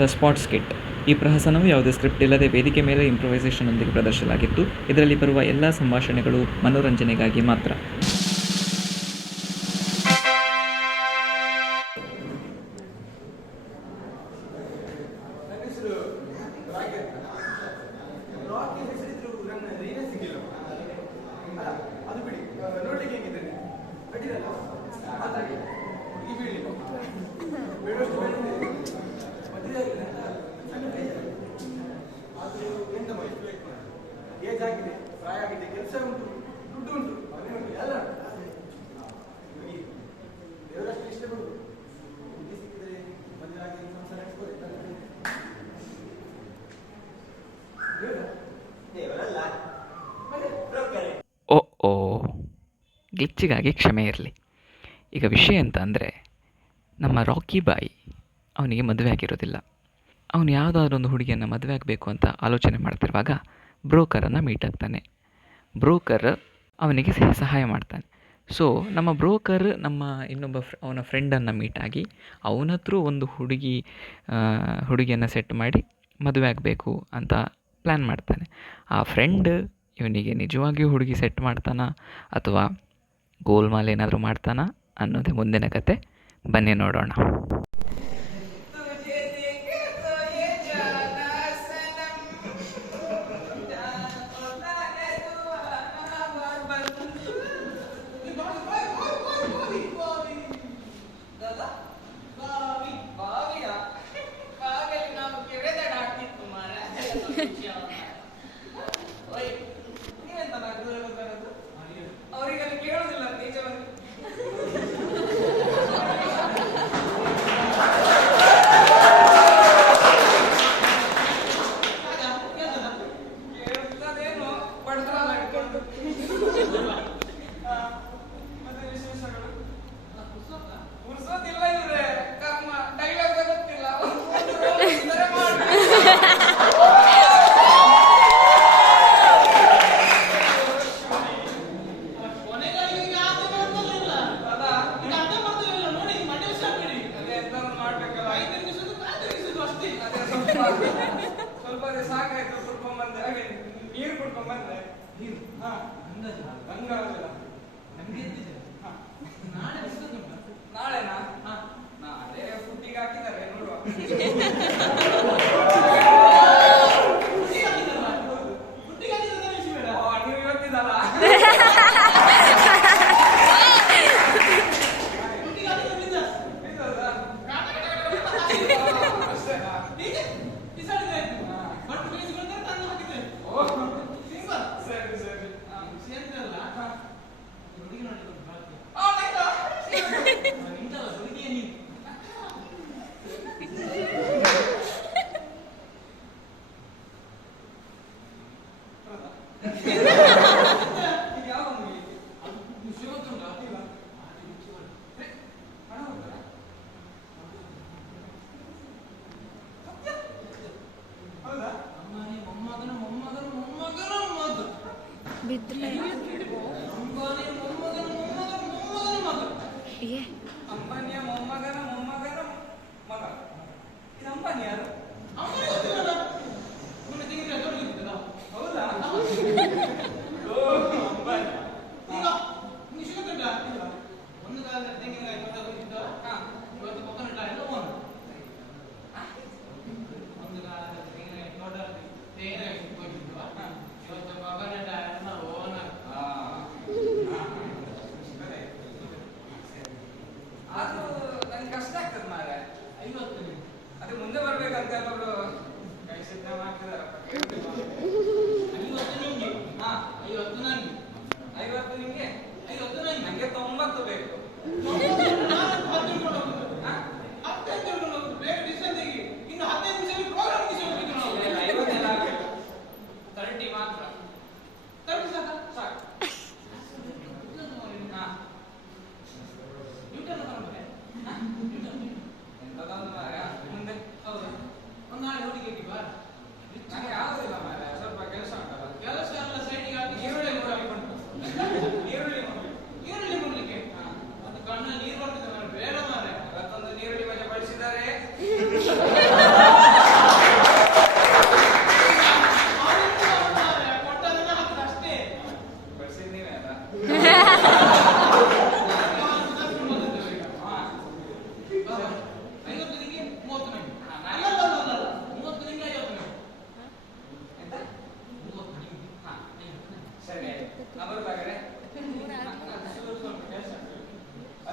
The spot skit. ಈ ಪ್ರಹಸನವು ಯಾವುದೇ script ಇಲ್ಲದೆ ವೇದಿಕೆ ಮೇಲೆ ಇಂಪ್ರೊವೈಸೇಷನ್ನೊಂದಿಗೆ ಪ್ರದರ್ಶಿಸಲಾಗಿತ್ತು. ಇದರಲ್ಲಿ ಬರುವ ಎಲ್ಲ ಸಂಭಾಷಣೆಗಳು ಮನೋರಂಜನೆಗಾಗಿ ಮಾತ್ರ. ಓ ಗ್ಲಿಚ್ಚಿಗಾಗಿ ಕ್ಷಮೆ ಇರಲಿ. ಈಗ ವಿಷಯ ಅಂತ ಅಂದರೆ, ನಮ್ಮ ರಾಕಿ ಬಾಯ್ ಅವನಿಗೆ ಮದುವೆ ಆಗಿರೋದಿಲ್ಲ. ಅವನು ಯಾವುದಾದ್ರೂ ಒಂದು ಹುಡುಗಿಯನ್ನು ಮದುವೆ ಆಗಬೇಕು ಅಂತ ಆಲೋಚನೆ ಮಾಡ್ತಿರುವಾಗ ಬ್ರೋಕರನ್ನು ಮೀಟ್ ಆಗ್ತಾನೆ. ಬ್ರೋಕರ್ ಅವನಿಗೆ ಸಹಾಯ ಮಾಡ್ತಾನೆ. ಸೊ ನಮ್ಮ ಬ್ರೋಕರ್ ನಮ್ಮ ಇನ್ನೊಬ್ಬ ಅವನ ಫ್ರೆಂಡನ್ನು ಮೀಟ್ ಆಗಿ ಅವನ ಹತ್ರ ಒಂದು ಹುಡುಗಿಯನ್ನು ಸೆಟ್ ಮಾಡಿ ಮದುವೆ ಆಗಬೇಕು ಅಂತ ಪ್ಲ್ಯಾನ್ ಮಾಡ್ತಾನೆ. ಆ ಫ್ರೆಂಡ್ ಇವನಿಗೆ ನಿಜವಾಗಿಯೂ ಹುಡುಗಿ ಸೆಟ್ ಮಾಡ್ತಾನಾ ಅಥವಾ ಗೋಲ್ಮಾಲ್ ಏನಾದರೂ ಮಾಡ್ತಾನಾ ಅನ್ನೋದೇ ಮುಂದಿನ ಕತೆ. ಬನ್ನಿ ನೋಡೋಣ. ಬಿದ್ದರೆ ಅಂಬಾನಿಯ ಮೊಮ್ಮಗನ ಮೊಮ್ಮಗನ ಮಗ. ಇದು ಅಂಬಾನಿ ಯಾರು? ಹೌದಾ? ಒಂದು ಕಾಲದಲ್ಲಿ ತೆಂಗಿನಕಾಯಿ ಇವತ್ತು ಕೊಕೊನಟ್ ಆಯಿಲ್ ಒಂದು ಕಾಲದಲ್ಲಿ ತೆಂಗಿನಕಾಯಿ ತೋಟದಲ್ಲಿ ತೆಂಗಿನಕಾಯಿ ಸಿಕ್ಕೋಗಿದ್ದು ಇವತ್ತು ಕೊಕೊನಟ್ ಆಯಿಲ್ ಓನರ್. ಅದು ನನಗೆ ಕಷ್ಟ ಆಗ್ತದೆ ಮಾರೆ. 50 ಅದೇ ಮುಂದೆ ಬರ್ಬೇಕಂತ ಎಲ್ಲರೂ ಕೈ ಸಿದ್ಧ ಮಾಡ್ತಿದ್ದಾರೆ. 50 ನಿಂಗೆ. 50 ನನಗೆ. 50 ನಿಂಗೆ. 50 ನನಗೆ. ನನಗೆ 90 ಬೇಕು.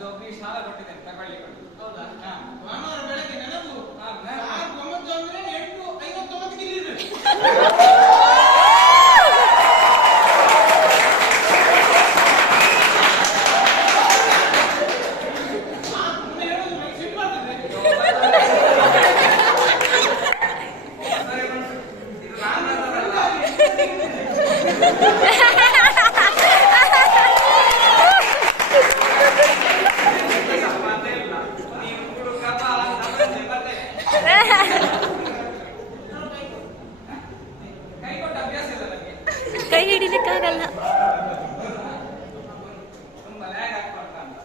ಅದು ಒಬ್ಬರಿಗೆ ಸಾಲ ಕೊಟ್ಟಿದ್ದೇನೆ ತಗೊಳ್ಳಿಕ್ಕೆ. ಹೌದಾ? ಹಾ. ಭಾನುವಾರ ಬೆಳಗ್ಗೆ ನೆನಪು. ಹಾ, 9 ಅಂದ್ರೆ 8:59 ಇಲ್ಲಿರ್ಬೇಕು. ಕೈ ಹಿಡಿಲಿಕ್ಕಾಗಲ್ಲ. ತುಂಬಾ ಲ್ಯಾಗ್ ಆಗ್ಬಾರ್ದು ಅಂತ.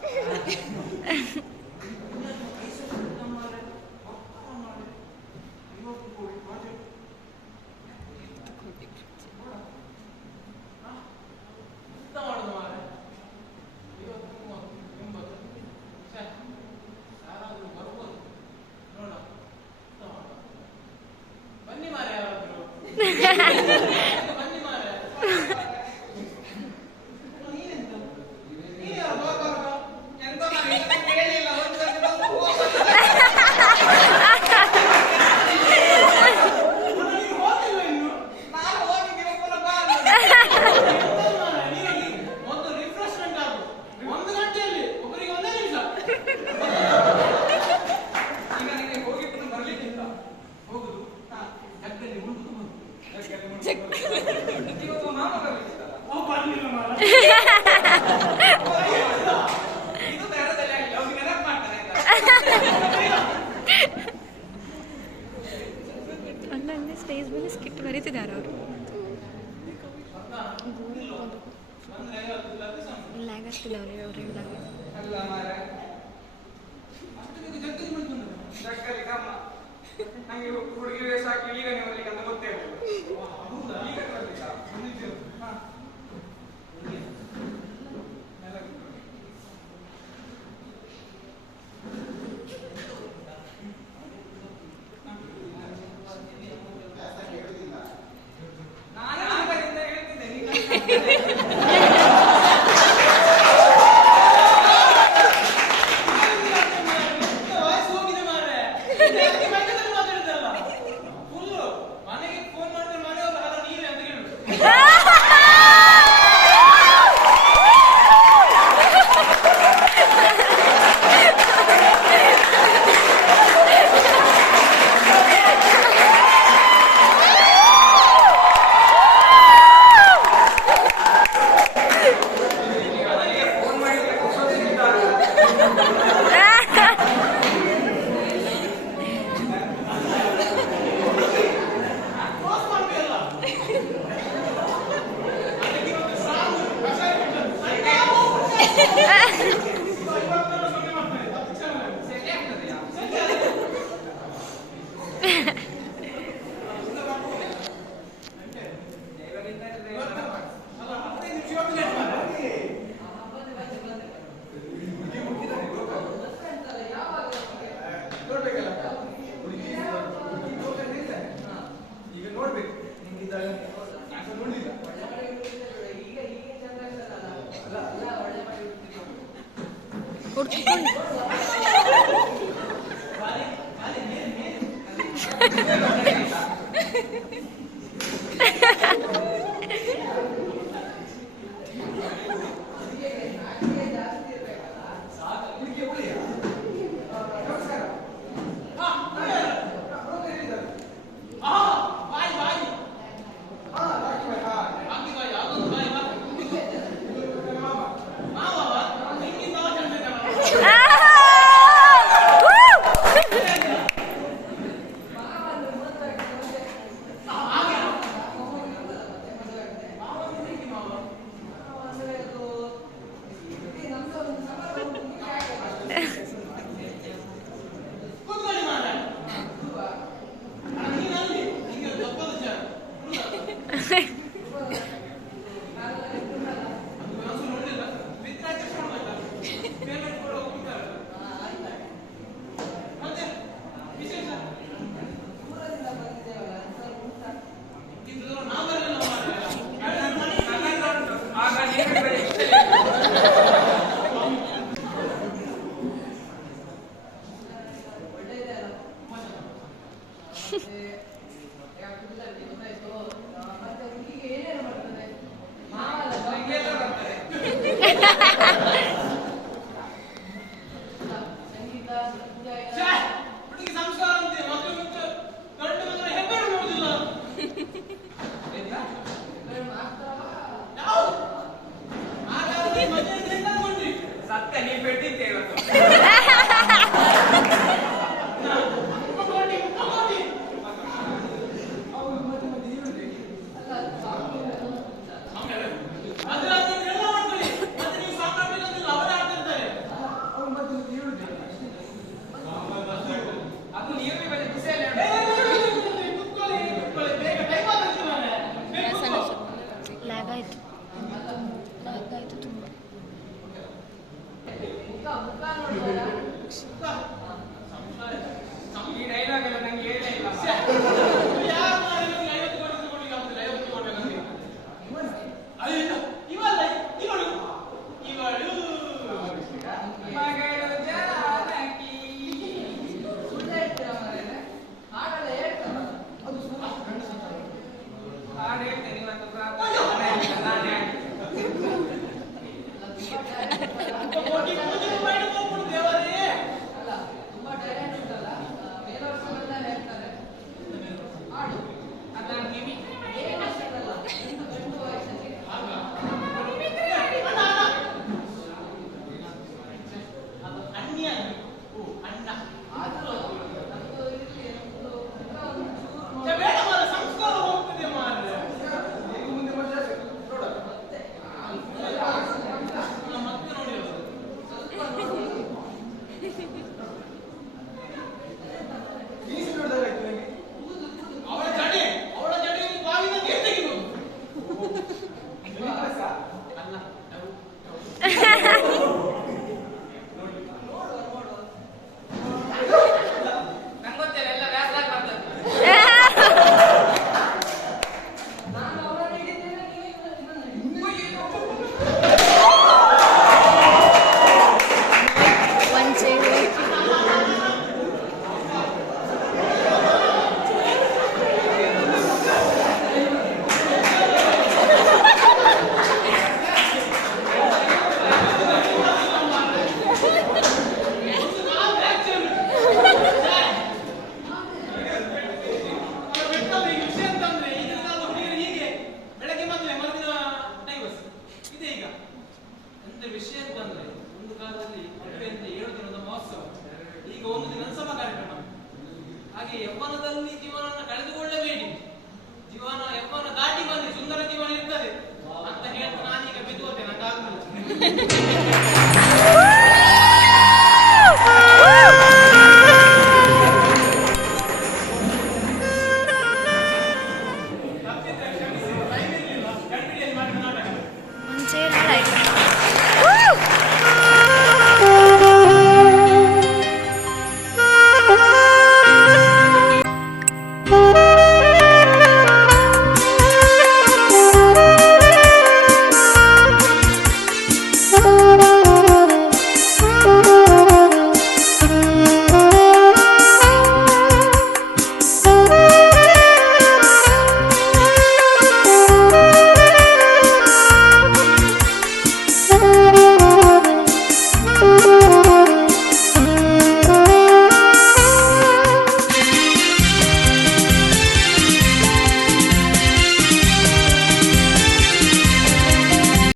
ಬನ್ನಿ ಮಾರೆ ಯಾರಾದ್ರೂ. ಬನ್ನಿ ಮಾರೆ. ನೀನೆಂತ? ನೀನು ಯಾರು ಬಾಬಾರ್ಗ? ಎಂತ ನಾನು ಇದನ್ನು ಕೇಳಿಲ್ಲ. ಒಂದು ಸರ್ತಿ ಬಂದು ಹೋಗೋದು. ನೀನು ಹೋಗಿಲ್ವ ಇನ್ನು? ನಾನು ಹೋಗಿದ್ದೀನಿ ಪುನಃ ಬಾ ಅಂದ್ರು. ಎಂತ ಮಾರೆ, ನೀನು ಒಂದು ರಿಫ್ರೆಶ್ಮೆಂಟ್ ಆಗು. 1 ಗಂಟೆಯಲ್ಲಿ ಒಬ್ಬರಿಗೆ 1 ನಿಮಿಷ. ಈಗ ನಿಮಗೆ ಹೋಗಿ ಪುನಃ ಬರ್ಲಿಕ್ಕಿಲ್ಲ. ಹೋಗುದು ಹಾ. ಜಗ್ಗಲ್ಲಿ ಉಂಟು ಬರುದು. ಇವತ್ತು ಮಾಮ ಬರ್ಲಿಕ್ಕಿಲ್ಲ. ಬರ್ಲಿಲ್ಲ ಮಾರೆ. ಇದು ಬೇರೆದಲ್ಲಿ ಆಗಿಲ್ಲ. ಅವ್ರಿಗೆ ನೆನಪು ಮಾಡ್ತಾರೆ ಅಂತ. ಅಲ್ಲಲ್ಲೇ ಸ್ಟೇಜ್ ಮೇಲೆ ಸ್ಕಿಟ್ ಬರೀತಿದ್ದಾರೆ ಅವರು. ಲ್ಯಾಗ್ ಆಗ್ತಿಲ್ಲ ಅವರಿಗೆ ಅವ್ರು ಹೇಳಿದಾಗ. ಅಲ್ಲ ಮಾರ್ರೆ. ಜಗ್ಗಲ್ಲಿ ಬಂತು. ಜಗ್ಗಲ್ಲಿ ಕಮ್ಮ. ನಂಗೆ ಹುಡುಗಿ ವೇಷ ಹಾಕಿ ಈಗ ಬರ್ಲಿಕ್ಕೆ ಅಂತ ಗೊತ್ತೇ ಇರಲಿಲ್ಲ. ಹೌದಾ? ಈಗ ಬರ್ಲಿಲ್ಲ. ಹಾ. ಎಲ್ಲ ನಾನೇ ಆಗದಿಂದ ಹೇಳ್ತಿದ್ದೆ ನೀನು ವಾಯ್ಸ್ ಹೋಗಿದೆ ಮಾರೆ. ಯಾಕೆ ಮೈಕದಲ್ಲಿ ಮಾತಾಡಿದ್ರಲ್ಲ? ಫುಲ್ಲು ಮನೆಗೆ ಫೋನ್ ಮಾಡಿದ್ರೆ ಮನೆಯವರು ಅಲ್ಲ ನೀವೇ ಅಂತ ಹೇಳುದು. ಫೋನ್ ಮಾಡಿದ್ರೆ ಕುಸೋದಿದ್ದಾರೆ. ಕ್ಲೋಸ್ ಮಾಡ್ತೀಯಲ್ಲ? ಅದಕ್ಕೆ ಒಂದು ಸಾಂಗ್ ಕಷಾಯ ಬಿಟ್ಟದ್ದು. ಇವತ್ತೆಲ್ಲ ಸೊನ್ನೆ ಮಾಡ್ತಾರೆ. 10 ಕ್ಷಣದಲ್ಲಿ. ಸರಿ ಆಗ್ತದೆಯಾ? ಅಲ್ಲ 15 ನಿಮಿಷ ಇವತ್ತು ಲೇಟ್ ಮಾರೆ. ನೋಡ್ಬೇಕಲ್ಲ. ಈಗ ನೋಡ್ಬೇಕು. ನಿಂಗಿದ್ದಾಗ ನಾನು ನೋಡ್ಲಿಲ್ಲ. ಹುಡ್ಕೊಂಡು ಬಾಯಿ ಬಾಯಿ. ಬಾಕಿ ಬಾಯಿ ಯಾವುದೊಂದು ಬಾಯಿ ಬಾ. ಮಾವ ನಿಂಗಿಂತ ಆಚರಣೆ ಬೇಕಲ್ಲ. ಛೇ, ಹುಡುಗಿ ಸಂಸ್ಕಾರ ಅಂತೆ ಮಕ್ಕಳು ಮತ್ತು ಗಂಡು ಮಕ್ಕಳು ಹೆಬ್ಬೆರಳು ನೋಡುದಿಲ್ಲ. ಯಾವುದು? ಹಾಗಾದ್ರೆ ಈ ಮದುವೆಗೆ ಹೆಂಗ್ ಅನ್ಕೊಂಡ್ರಿ? ಸತ್ಯ ನೀ ಬೆಟ್ಟಿದ್ದೆ ಇವತ್ತು. ಉಪಕೋಟಿ, ಉಪಕೋಟಿ. ಅದು ಅದನ್ನ ಎಲ್ಲ ಮಾಡ್ಕೊಳ್ಳಿ. ಮತ್ತೆ ನೀವು ಸಾಂಬ್ರಾಣಿ ಇಲ್ಲದಿಲ್ಲ, ಅವರೇ ಆಡ್ತಿರ್ತಾರೆ. ಅದು ನೀರು ಬರೀ ಬಿಸಿಯಲ್ಲಿ ಕುತ್ಕೊಳ್ಳಿ, ಕುತ್ಕೊಳ್ಳಿ. ಬೇಗ ಟೈಮ್ ಆಗುತ್ತೆ ಮಾರ್ರೆ. ಬೇಗ ಕೂತ್ಕೋ. ಲ್ಯಾಗ್ ಆಯಿತು ತುಂಬ. ಈ ಡೈಲಾಗ್ ಎಲ್ಲ ನಂಗೆ ಹೇಳೇ ಇಲ್ಲ. ಯಾರು ಮಾರ್ರೆ ನಿಮ್ಗೆ 50 ಕೋಟಿ ಕೊಡ್ಲಿಕ್ಕೆ ಆಗ್ತದೆ? 50 ಕೋಟಿ ನಮ್ಗೆ. ಅಯ್ಯೋ, ಇವಳು. ಮಗಳು ಜಾನಕಿ. ಸುಳ್ಳು ಹೇಳ್ತೀರ ಮಾರ್ರೆ? ಹಾಡೆಲ್ಲ ಹೇಳ್ತಾರ? ಹಾಡು ಹೇಳ್ತೇನೆ ಇವತ್ತು. ನಾನೇ ಕೋಟಿ ಪೂಜೆ ಮಾಡಿ ಹೋಗ್ಬಿಡು ದೇವರೇ. ಅಲ್ಲ, ತುಂಬಾ ಟ್ಯಾಲೆಂಟ್ ಉಂಟಲ್ಲ, ಬೇರೆಯವ್ರ ಸಂಬಂಧ ಹೇಳ್ತಾರೆ. ಹಾಡು ಅದನ್ನ ಕಿವಿ ಏನಷ್ಟಲ್ಲ, ಗಂಡು ವಯಸ್ಸಲ್ಲಿ ಅಣ್ಣ. ಓ, ಅಣ್ಣ. ಆದ್ರೂ ನಮ್ದು ಇರ್ಲಿ ಒಂದು ಚೂರು ಛೆ, ಬೇಡ ಮಾರ್ರೆ, ಸಂಸ್ಕಾರ ಹೋಗ್ತದೆ ಮಾರ್ರೆ. ನಮ್ಮ ಮತ್ತೆ ನೋಡಿ ಅವರು. ಅವಳ ಜಡೆ ಬಾವಿನ ನೀರು ತೆಗಿಬೋದು. ಅಲ್ಲ, ನಂಗೆ ಗೊತ್ತಿಲ್ಲ, ಎಲ್ಲ ವ್ಯಾಸಾಗಿ ಬರ್ತದೆ. ನಾನು ಅವರನ್ನು ಹಿಡಿತೇನೆ, ನೀವು ಇನ್ನೊಂದು ಹಿಡಿ. ಒಂದು ಸೈಡ್ ವಿಷಯ ಅಂತಂದ್ರೆ ಈಗಿನ ಕಾಲದ ಹುಡುಗರು ಹೀಗೆ ಬೆಳಗ್ಗೆ ಮದುವೆ ಮರುದಿನ ಡೈವರ್ಸ್ ಇದೆ ಈಗ. ಎಂತ ವಿಷಯ ಅಂತಂದ್ರೆ ಒಂದು ಕಾಲದಲ್ಲಿ ಮದುವೆ ಅಂತ 7 ದಿನದ ಮಹೋತ್ಸವ, ಈಗ 1 ದಿನದ ಸಭಾ ಕಾರ್ಯಕ್ರಮ. ಹಾಗೆ ಯೌವನದಲ್ಲಿ ಜೀವನವನ್ನು ಕಳೆದುಕೊಳ್ಳಬೇಡಿ, ಯೌವನ ದಾಟಿ ಬನ್ನಿ, ಸುಂದರ ಜೀವನ ಇರ್ತದೆ ಅಂತ ಹೇಳ್ತಾ ನಾನೀಗ ಬಿದ್ದು ಹೋದೆ, ನಂಗಾಗಲಿಲ್ಲ.